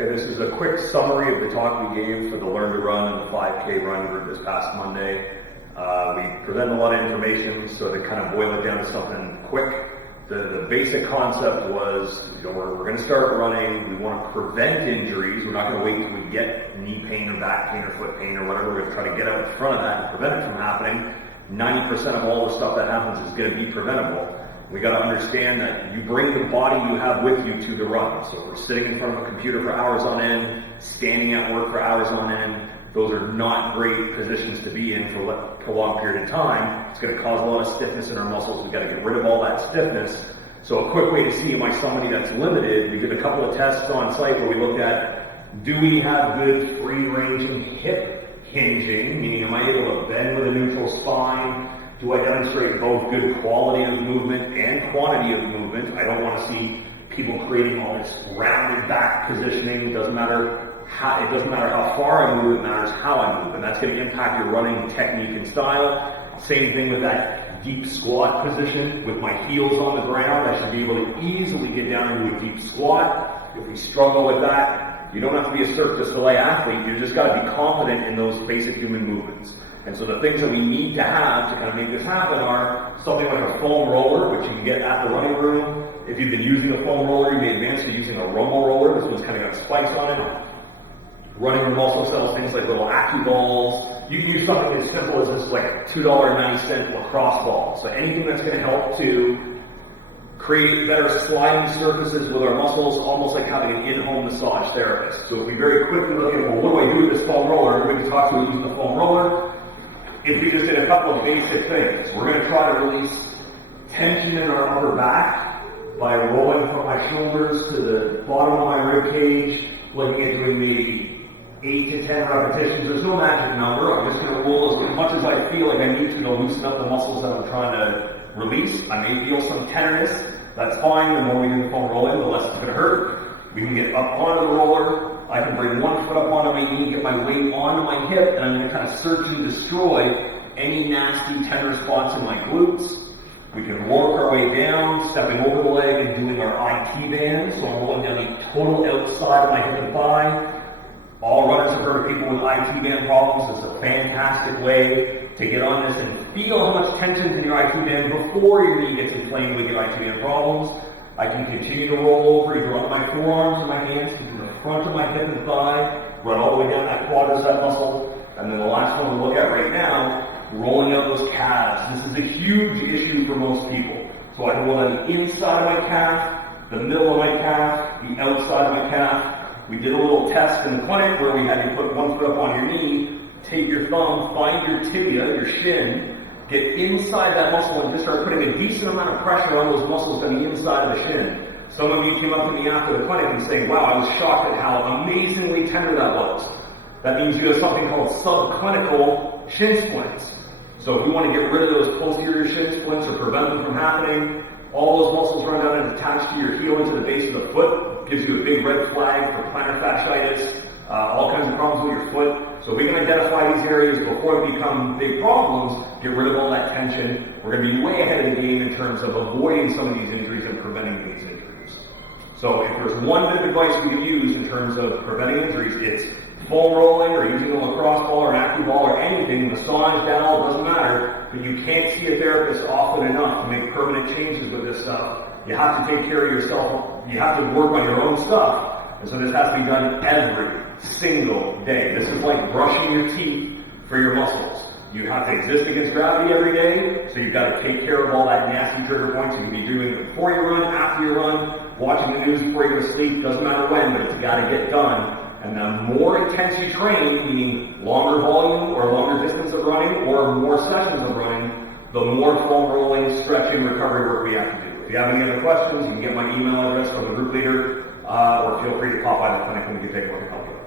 Okay, this is a quick summary of the talk we gave for the Learn to Run and the 5K run group this past Monday. We presented a lot of information, so to kind of boil it down to something quick, the basic concept was, we're going to start running, we want to prevent injuries, we're not going to wait until we get knee pain or back pain or foot pain or whatever, we're going to try to get out in front of that and prevent it from happening. 90% of all the stuff that happens is going to be preventable. We got to understand that you bring the body you have with you to the run. So if we're sitting in front of a computer for hours on end, standing at work for hours on end, those are not great positions to be in for a prolonged period of time. It's going to cause a lot of stiffness in our muscles. We've got to get rid of all that stiffness. So a quick way to see, am I somebody that's limited? We did a couple of tests on site where we looked at, do we have good free-ranging hip hinging, meaning am I able to bend with a neutral spine? Do I demonstrate both good quality of movement and quantity of movement? I don't want to see people creating all this rounded back positioning. It doesn't matter how far I move, it matters how I move. And that's going to impact your running technique and style. Same thing with that deep squat position. With my heels on the ground, I should be able to easily get down into a deep squat. If we struggle with that, you don't have to be a Cirque du Soleil athlete. You just got to be confident in those basic human movements. And so the things that we need to have to kind of make this happen are something like a foam roller, which you can get at the running room. If you've been using a foam roller, you may advance to using a Romo roller. This one's kind of got spikes on it. Running room also sells things like little Accu balls. You can use something as simple as this, like a $2.90 lacrosse ball. So anything that's going to help to create better sliding surfaces with our muscles, almost like having an in-home massage therapist. So if we very quickly look at, well, what do I do with this foam roller? We can talk to using the foam roller. If we just did a couple of basic things, we're going to try to release tension in our upper back by rolling from my shoulders to the bottom of my rib cage, looking at doing maybe 8 to 10 repetitions. There's no magic number. I'm just going to roll as much as I feel like I need to loosen up the muscles that I'm trying to release. I may feel some tenderness. That's fine. The more we do the foam rolling, the less it's going to hurt. We can get up onto the roller. I can bring one foot up onto my knee, get my weight onto my hip, and I'm going to kind of search and destroy any nasty tender spots in my glutes. We can work our way down, stepping over the leg and doing our IT band. So I'm rolling down the total outside of my hip and thigh. All runners have heard of people with IT band problems. It's a fantastic way to get on this and feel how much tension's in your IT band before your knee gets inflamed with your IT band problems. I can continue to roll over, either on my forearms and my hands, to the front of my hip and thigh, run all the way down that quadricep muscle, and then the last one we'll look at right now, rolling out those calves. This is a huge issue for most people. So I can roll down the inside of my calf, the middle of my calf, the outside of my calf. We did a little test in the clinic where we had you put one foot up on your knee, take your thumb, find your tibia, your shin, get inside that muscle and just start putting a decent amount of pressure on those muscles on the inside of the shin. Some of you came up to me after the clinic and saying, wow, I was shocked at how amazingly tender that was. That means you have something called subclinical shin splints. So if we want to get rid of those posterior shin splints or prevent them from happening, all those muscles run down and attach to your heel into the base of the foot. Gives you a big red flag for plantar fasciitis, all kinds of problems with your foot. So if we can identify these areas before they become big problems, get rid of all that tension, we're going to be way ahead of the game in terms of avoiding some of these injuries and preventing these injuries. So if there's one bit of advice we can use in terms of preventing injuries, it's foam rolling or using a lacrosse ball or an Accu ball or anything, massage, dowel, doesn't matter, but you can't see a therapist often enough to make permanent changes with this stuff. You have to take care of yourself. You have to work on your own stuff. And so this has to be done every single day. This is like brushing your teeth for your muscles. You have to exist against gravity every day, so you've got to take care of all that nasty trigger points. You can be doing it before you run, after you run, watching the news before you go to sleep, doesn't matter when, but it's got to get done. And the more intense you train, meaning longer volume or longer distance of running or more sessions of running, the more foam rolling, stretching, recovery work we have to do. If you have any other questions, you can get my email address from the group leader, or feel free to pop by the clinic and we can take a look at help you.